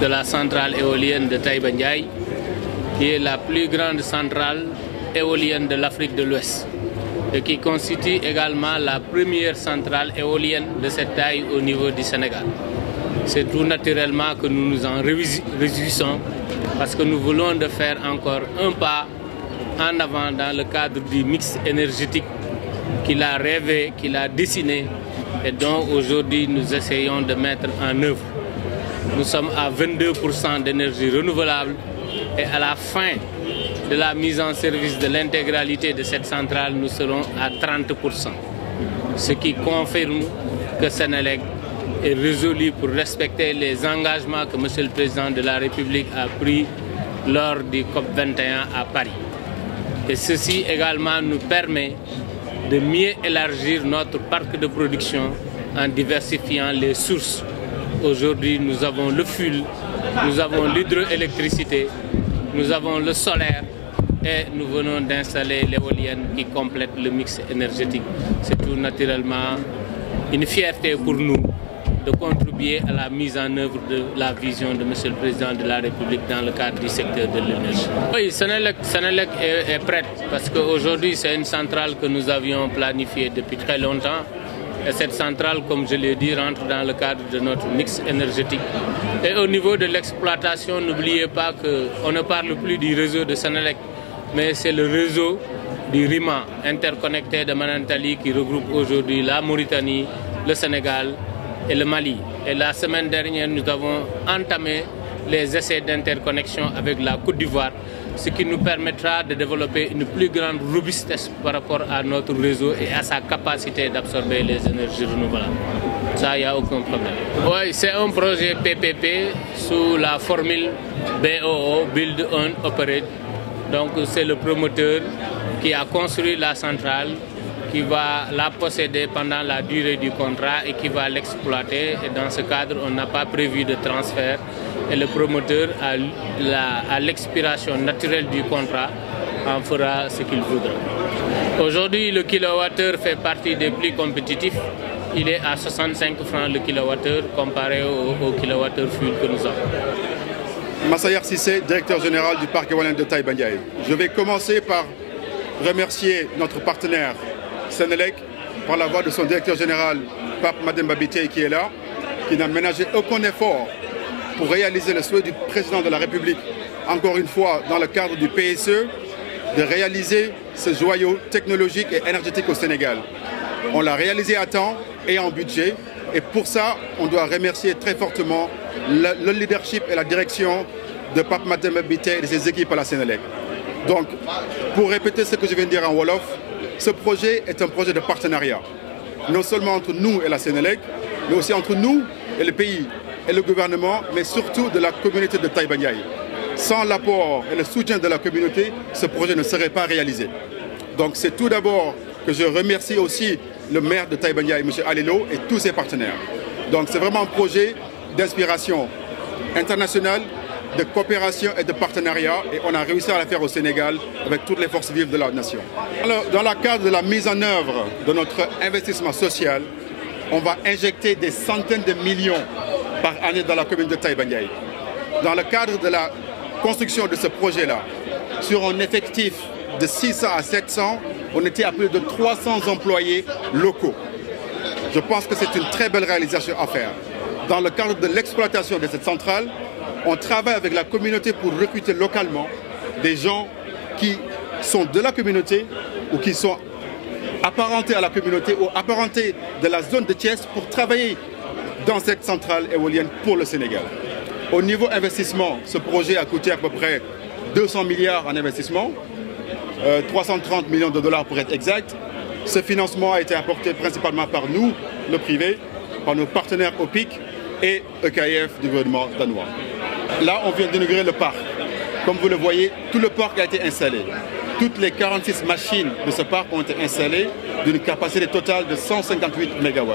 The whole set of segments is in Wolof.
de la centrale éolienne de Taïba Ndiaye, qui est la plus grande centrale éolienne de l'Afrique de l'Ouest et qui constitue également la première centrale éolienne de cette taille au niveau du Sénégal. C'est tout naturellement que nous nous en réjouissons parce que nous voulons de faire encore un pas en avant dans le cadre du mix énergétique qu'il a rêvé, qu'il a dessiné et dont aujourd'hui nous essayons de mettre en œuvre. Nous sommes à 22% d'énergie renouvelable et à la fin de la mise en service de l'intégralité de cette centrale, nous serons à 30%. Ce qui confirme que Senelec est résolu pour respecter les engagements que M. le Président de la République a pris lors du COP21 à Paris. Et ceci également nous permet de mieux élargir notre parc de production en diversifiant les sources. Aujourd'hui, nous avons le fuel, nous avons l'hydroélectricité, nous avons le solaire et nous venons d'installer l'éolienne qui complète le mix énergétique. C'est tout naturellement une fierté pour nous de contribuer à la mise en œuvre de la vision de M. le Président de la République dans le cadre du secteur de l'énergie. Oui, Senelec est prête parce qu'aujourd'hui c'est une centrale que nous avions planifiée depuis très longtemps. Et cette centrale, comme je l'ai dit, rentre dans le cadre de notre mix énergétique. Et au niveau de l'exploitation, n'oubliez pas qu'on ne parle plus du réseau de Senelec, mais c'est le réseau du RIMA interconnecté de Manantali qui regroupe aujourd'hui la Mauritanie, le Sénégal et le Mali. Et la semaine dernière, nous avons entamé les essais d'interconnexion avec la Côte d'Ivoire, ce qui nous permettra de développer une plus grande robustesse par rapport à notre réseau et à sa capacité d'absorber les énergies renouvelables. Ça, il n'y a aucun problème. Oui, c'est un projet PPP sous la formule BOO, Build, Own, Operate. Donc c'est le promoteur qui a construit la centrale, qui va la posséder pendant la durée du contrat et qui va l'exploiter. Et dans ce cadre, on n'a pas prévu de transfert. Et le promoteur, à l'expiration naturelle du contrat, en fera ce qu'il voudra. Aujourd'hui, le kilowattheure fait partie des plus compétitifs. Il est à 65 francs le kilowattheure comparé au kilowattheure fuel que nous avons. Massayer Cissé, directeur général du parc éolien de Taïba Ndiaye. Je vais commencer par remercier notre partenaire Senelec par la voix de son directeur général, Pape Mademba Biteye, qui est là, qui n'a ménagé aucun effort pour réaliser le souhait du président de la République, encore une fois dans le cadre du PSE, de réaliser ce joyau technologique et énergétique au Sénégal. On l'a réalisé à temps et en budget, et pour ça, on doit remercier très fortement le leadership et la direction de Pape Mademba Biteye et de ses équipes à la Senelec. Donc, pour répéter ce que je viens de dire en Wolof, ce projet est un projet de partenariat, non seulement entre nous et la Senelec, mais aussi entre nous et le pays et le gouvernement, mais surtout de la communauté de Taïba Ndiaye. Sans l'apport et le soutien de la communauté, ce projet ne serait pas réalisé. Donc c'est tout d'abord que je remercie aussi le maire de Taïba Ndiaye, M. Alelo, et tous ses partenaires. Donc c'est vraiment un projet d'inspiration internationale, de coopération et de partenariat, et on a réussi à la faire au Sénégal avec toutes les forces vives de la nation. Alors, dans le cadre de la mise en œuvre de notre investissement social, on va injecter des centaines de millions par année dans la commune de Taïba Ndiaye. Dans le cadre de la construction de ce projet-là, sur un effectif de 600 à 700, on était à plus de 300 employés locaux. Je pense que c'est une très belle réalisation à faire. Dans le cadre de l'exploitation de cette centrale, on travaille avec la communauté pour recruter localement des gens qui sont de la communauté ou qui sont apparentés à la communauté ou apparentés de la zone de Thiès pour travailler dans cette centrale éolienne pour le Sénégal. Au niveau investissement, ce projet a coûté à peu près 200 milliards en investissement, 330 millions de dollars pour être exact. Ce financement a été apporté principalement par nous, le privé, par nos partenaires OPIC et EKF du gouvernement danois. Là, on vient d'inaugurer le parc. Comme vous le voyez, tout le parc a été installé. Toutes les 46 machines de ce parc ont été installées d'une capacité totale de 158 MW.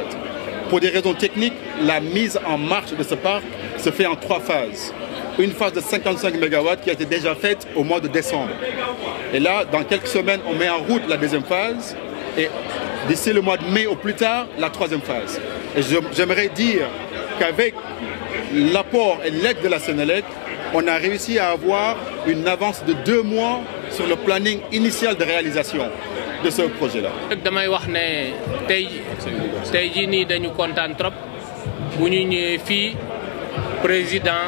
Pour des raisons techniques, la mise en marche de ce parc se fait en 3 phases. Une phase de 55 MW qui a été déjà faite au mois de décembre. Et là, dans quelques semaines, on met en route la deuxième phase. Et d'ici le mois de mai au plus tard, la troisième phase. Et j'aimerais dire qu'avec l'apport et l'aide de la Sénélec, on a réussi à avoir une avance de 2 mois sur le planning initial de réalisation de ce projet-là. damay wax ne tey jii nii dañu kontaan trop bu ñu ñëwee fii président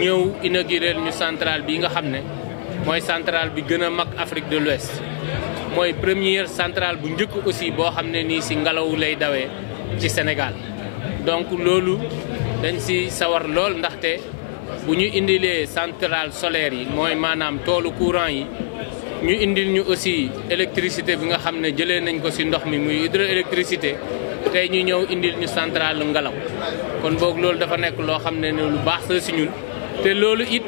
ñëw inaugurer ñu centrale bi nga xam ne mooy centrale bi gën a mag Afrique de l'Ouest mooy première centrale bu njëkk aussi boo xam ne nii si ngelaw lay dawee ci Sénégal donc loolu dañ si sawar lool ndaxte bu ñu indilee centrale solaire yi mooy maanaam toolu courant yi ñu indil ñu aussi électricité bi nga xam ne jëlee nañ ko si ndox mi muy hydroélectricité tey ñu ñëw indil ñu centrale ngelaw kon boog loolu dafa nekk loo xam ne lu baax la si ñun te loolu it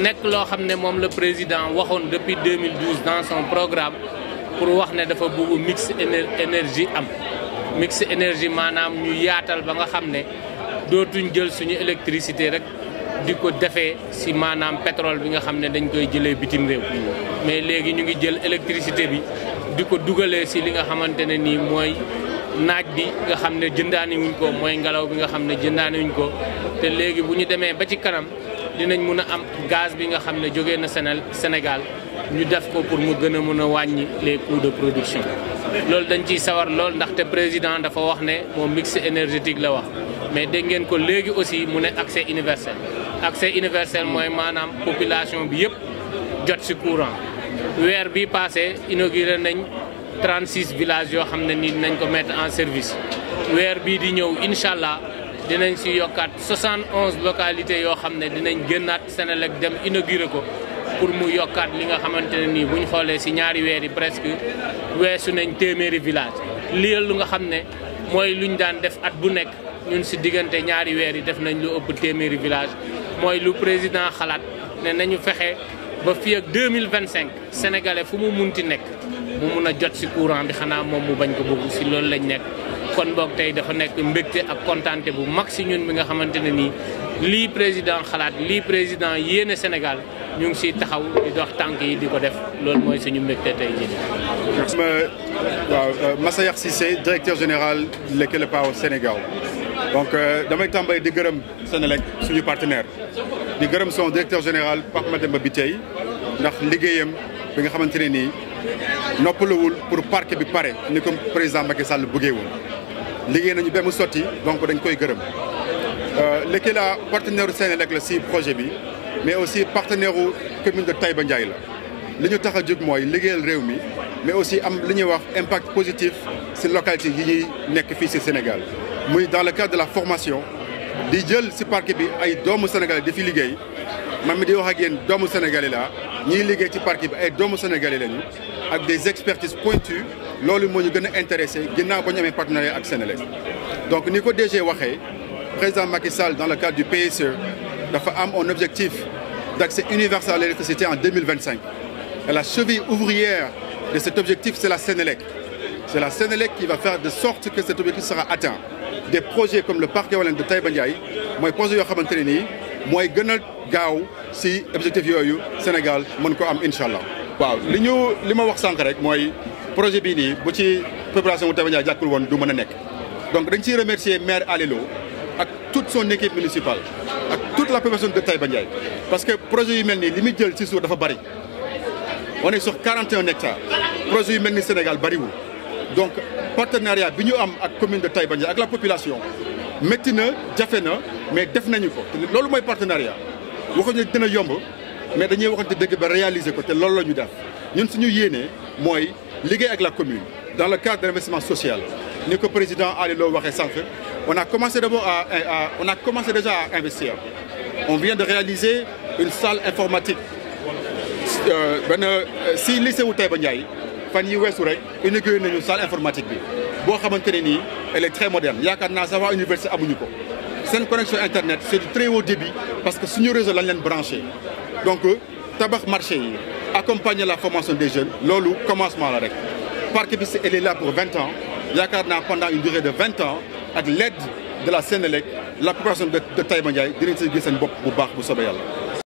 nekk loo xam ne moom le président waxoon depuis 2012 dans son programme pour wax ne dafa bëgg mix énergie am mix énergie maanaam ñu yaatal ba nga xam ne dootuñ jël suñu électricité rek di ko defee si maanaam pétrole bi nga xam ne dañ koy jëlee bitim réew mais léegi ñu ngi jël électricité bi di ko dugalee si li nga xamante ne nii mooy naaj bi nga xam ne jëndaani wuñ ko mooy ngelaw bi nga xam ne jëndaani wuñ ko te léegi bu ñu demee ba ci kanam dinañ mun a am gaz bi nga xam ne jógee na Sénégal ñu def ko pour mu gën a mën a wàññi les coûts de production loolu dañ ciy sawar lool ndaxte président dafa wax ne moom mix énergétique la wax mais dégg ngeen ko léegi aussi mu ne accès universel accès universel mooy maanaam population bi yëpp jot ci courant weer bi passé inauguré nañ 36 villages yoo xam ne ni nañ ko mettre en service weer bii di ñëw incha allah dinañ si yokkaat 71 localités yoo xam ne dinañ génnaat Sénélec dem inauguré ko pour mu yokkaat li nga xamante ne nii bu ñu xoolee si ñaari weer yi presque weesu nañ téeméeri village lii lu nga xam ne mooy luñ daan def at bu nekk ñun si diggante ñaari weer yi def nañ lu ëpp téeméeri village mooy lu président xalaat ne nañu fexe ba fii ak 2025 sénégalais fu mu munti nekk mu mun a jot si courant bi xanaa moom mu bañ ko bëgg si loolu lañ nekk kon boog tey dafa nekk mbégte ak kontaante bu mag si ñun bi nga xamante ne nii lii président xalaat lii président yéene Sénégal ñu ngi siy taxaw di dox tànk yi di ko def loolu mooy suñu mbégte tey jii. waaw Massayer Cissé directeur général de Leke Power Sénégal donc damay tàmbali di gërëm Sénélec suñu partenaire di gërëm son directeur général Pape Mademba Bitèye ndax liggéeyam bi nga xamante ne nii noppalawul pour parc bi pare ni comme président Macky Sall bëggee woon liggéey nañu ba mu sotti donc dañ koy gërëm Leke la partenaire Sénélec la si projet bi mais aussi partenaire u commune de Taïba Ndiaye la li ñu tax a jóg mooy liggéeyal réew mi mais aussi am li ñuy wax impact positif si localité yi ñuy nekk fii si Sénégal muy dans le cadre de la formation di jël si parc bi ay doomu sénégalais di fi liggéey man mi di wax ak yéen doomu sénégalais la ñiy liggéey ci parc bi ay doomu sénégalais lañu ak des expertises pointues loolu moo ñu gën a intéressé ginnaaw ba ñu amee partenariat ak Sénélec donc ni ko DG waxee président Macky Sall dans le cadre du PSE dafa am un objectif d'accès universel à l'électricité en 2025 et la cheville ouvrière de cet objectif c'est la Sénélec. C'est la Sénélec qui va faire de sorte que cet objectif sera atteint. Des projets comme le parc éolien de Taïba Ndiaye mooy projet yoo xamante ne nii mooy gën a gaaw si objectif yooyu Sénégal mën ko am incha allah. waaw li ma wax sànq rek mooy projet bii nii bu ci population bu Taïba Ndiaye jàkkul woon du mën a nekk donc dañ ciy remercier maire Alelo ak toute son équipe municipale ak toute la population de Taïba Ndiaye parce que projet yu mel nii li muy jël ci suuf dafa bari on est sur 41 hectares projet yu mel ni Sénégal bariwul. donc partenariat bi ñu am ak commune de Taïba Ndiaye ak la population métti na jafe na mais def nañu ko te loolu mooy partenariat waxuñu dina yomb mais dañuy waxante dëgg ba réaliser ko te loolu la ñu def ñun suñu yéene mooy liggéey ak la commune dans le cadre de l'investissement social ni ko président Ali Lo waxee sànq on a commencé déjà à investir on vient de réaliser une salle informatique si lycée wu Taïba Ndiaye fan yi weesu rek inauguré nañu salle informatique bi boo xamante ne nii elle est très moderne yaakaar naa sax waa université amuñu ko seen connexion internet c'est du très haut débit parce que suñu réseau lañ leen branché donc tabax marché yi accompagner la formation des jeunes loolu commencement la rek parc bi elle est là pour 20 ans yaakaar naa pendant une durée de 20 ans ak l'aide de la Sénélec la population de Taïba Ndiaye dinañ si gis seen bopp bu baax bu soobee yàlla